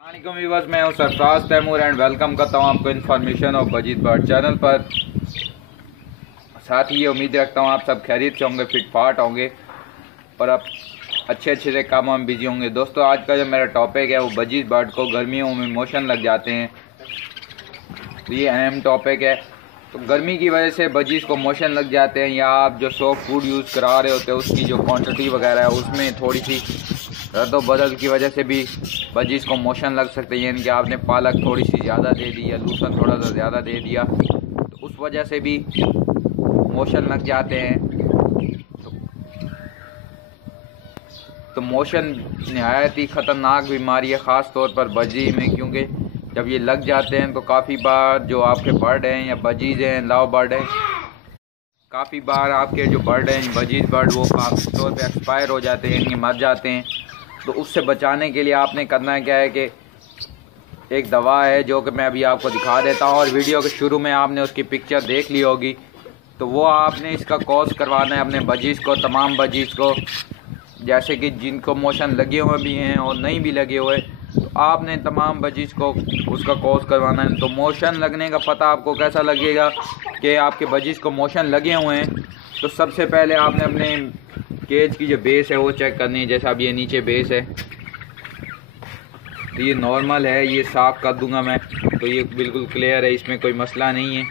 वालेकुम व्यूअर्स, मैं हूं सरफराज तैमूर एंड वेलकम करता हूं आपको information of budgies bird channel पर। साथ ही ये उम्मीद रखता हूं आप सब खैरियत से होंगे, फिट फाट होंगे और आप अच्छे से कामों में बिजी होंगे। दोस्तों, आज का जो मेरा टॉपिक है वो बजीज बर्ड को गर्मियों में मोशन लग जाते हैं, तो ये अहम टॉपिक है। तो गर्मी की वजह से बजीज को मोशन लग जाते हैं, या आप जो सॉफ्ट फूड यूज़ करा रहे होते हैं उसकी जो क्वांटिटी वगैरह है उसमें थोड़ी सी रद्द बदल की वजह से भी बजीज को मोशन लग सकते हैं। यानी कि आपने पालक थोड़ी सी ज़्यादा दे दी या लूसन थोड़ा सा ज़्यादा दे दिया, तो उस वजह से भी मोशन लग जाते हैं। तो मोशन नहायत ही ख़तरनाक बीमारी है, ख़ास तौर पर बजी में, क्योंकि जब ये लग जाते हैं तो काफ़ी बार जो आपके बर्ड हैं या बजीज हैं, लाव बर्ड हैं, काफ़ी बार आपके जो बर्ड हैं बजीज बर्ड वो खास तौर पे एक्सपायर हो जाते हैं, यानी मर जाते हैं। तो उससे बचाने के लिए आपने करना है क्या है कि एक दवा है जो कि मैं अभी आपको दिखा देता हूँ, और वीडियो के शुरू में आपने उसकी पिक्चर देख ली होगी। तो वो आपने इसका कोर्स करवाना है अपने बजीज को, तमाम बजीज को, जैसे कि जिनको मोशन लगे हुए भी हैं और नहीं भी लगे हुए, तो आपने तमाम बजीज को उसका कोर्स करवाना है। तो मोशन लगने का पता आपको कैसा लगेगा कि आपके बजीज को मोशन लगे हुए हैं? तो सबसे पहले आपने अपने केज की जो बेस है वो चेक करनी है। जैसे अब ये नीचे बेस है तो ये नॉर्मल है, ये साफ़ कर दूंगा मैं, तो ये बिल्कुल क्लियर है, इसमें कोई मसला नहीं है।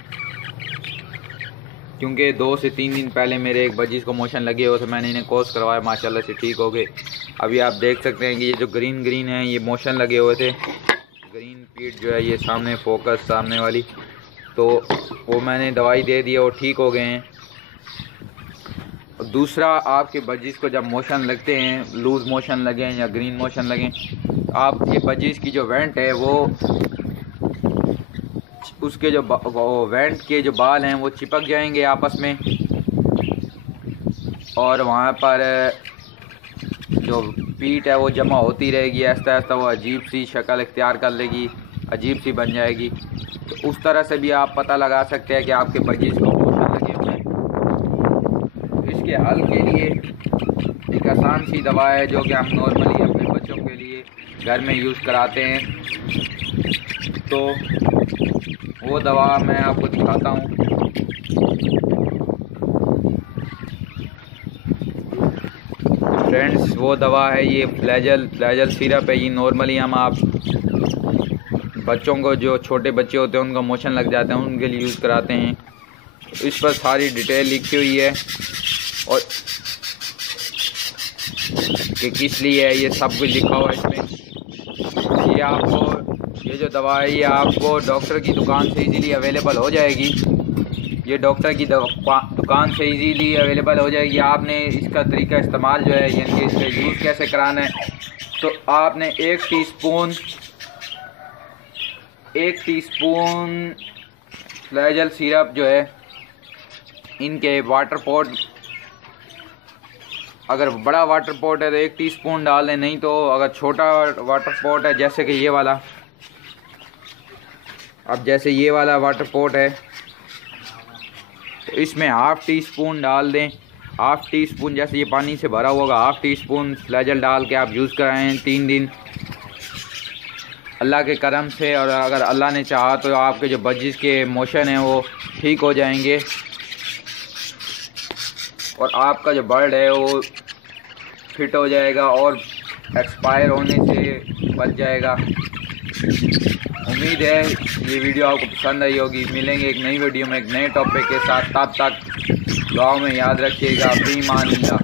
क्योंकि 2 से 3 दिन पहले मेरे एक बजीज को मोशन लगे हुए थे, मैंने इन्हें कोर्स करवाया, माशाल्लाह से ठीक हो गए। अभी आप देख सकते हैं कि ये जो ग्रीन ग्रीन है ये मोशन लगे हुए थे, ग्रीन पीट जो है ये सामने फोकस सामने वाली, तो वो मैंने दवाई दे दी है, वो ठीक हो गए हैं। और दूसरा, आपके बजीज को जब मोशन लगते हैं, लूज़ मोशन लगें या ग्रीन मोशन लगें, तो आपके बजीज की जो वेंट है वो उसके जो वेंट के जो बाल हैं वो चिपक जाएंगे आपस में, और वहाँ पर जो पीठ है वो जमा होती रहेगी, आहिस्ता आहिस्ता वो अजीब सी शक्ल इख्तियार कर लेगी, अजीब सी बन जाएगी। तो उस तरह से भी आप पता लगा सकते हैं कि आपके बजीज को मोशन लगे हुए हैं। तो इसके हल के लिए एक आसान सी दवा है जो कि हम नॉर्मली अपने बच्चों के लिए घर में यूज़ कराते हैं। तो वो दवा मैं आपको दिखाता हूँ। फ्रेंड्स, वो दवा है ये फ्लैजल सिरप है। ये नॉर्मली हम आप बच्चों को, जो छोटे बच्चे होते हैं उनको मोशन लग जाते हैं, उनके लिए यूज़ कराते हैं। इस पर सारी डिटेल लिखी हुई है और कि किस लिए है ये सब कुछ लिखा हुआ है इसमें। ये आपको, ये जो दवा है ये आपको डॉक्टर की दुकान से इजीली अवेलेबल हो जाएगी। ये डॉक्टर की दुकान से इजीली अवेलेबल हो जाएगी। आपने इसका तरीका इस्तेमाल जो है, यानी कि इसका यूज़ कैसे कराना है, तो आपने 1 टीस्पून फ्लैजल सिरप जो है इनके वाटर पॉट, अगर बड़ा वाटर पॉट है तो 1 टीस्पून डालें, नहीं तो अगर छोटा वाटर पॉट है जैसे कि ये वाला, अब जैसे ये वाला वाटर पॉट है तो इसमें 1/2 टीस्पून डाल दें। 1/2 टीस्पून, जैसे ये पानी से भरा हुआ होगा, 1/2 टीस्पून फ्लैजल डाल के आप यूज़ कराएँ 3 दिन, अल्लाह के करम से। और अगर अल्लाह ने चाहा तो आपके जो बजीज के मोशन हैं वो ठीक हो जाएंगे और आपका जो बर्ड है वो फिट हो जाएगा और एक्सपायर होने से बच जाएगा। उम्मीद है ये वीडियो आपको पसंद आई होगी। मिलेंगे एक नई वीडियो में एक नए टॉपिक के साथ, तब तक दुआओं में याद रखिएगा। फी मान अल्लाह।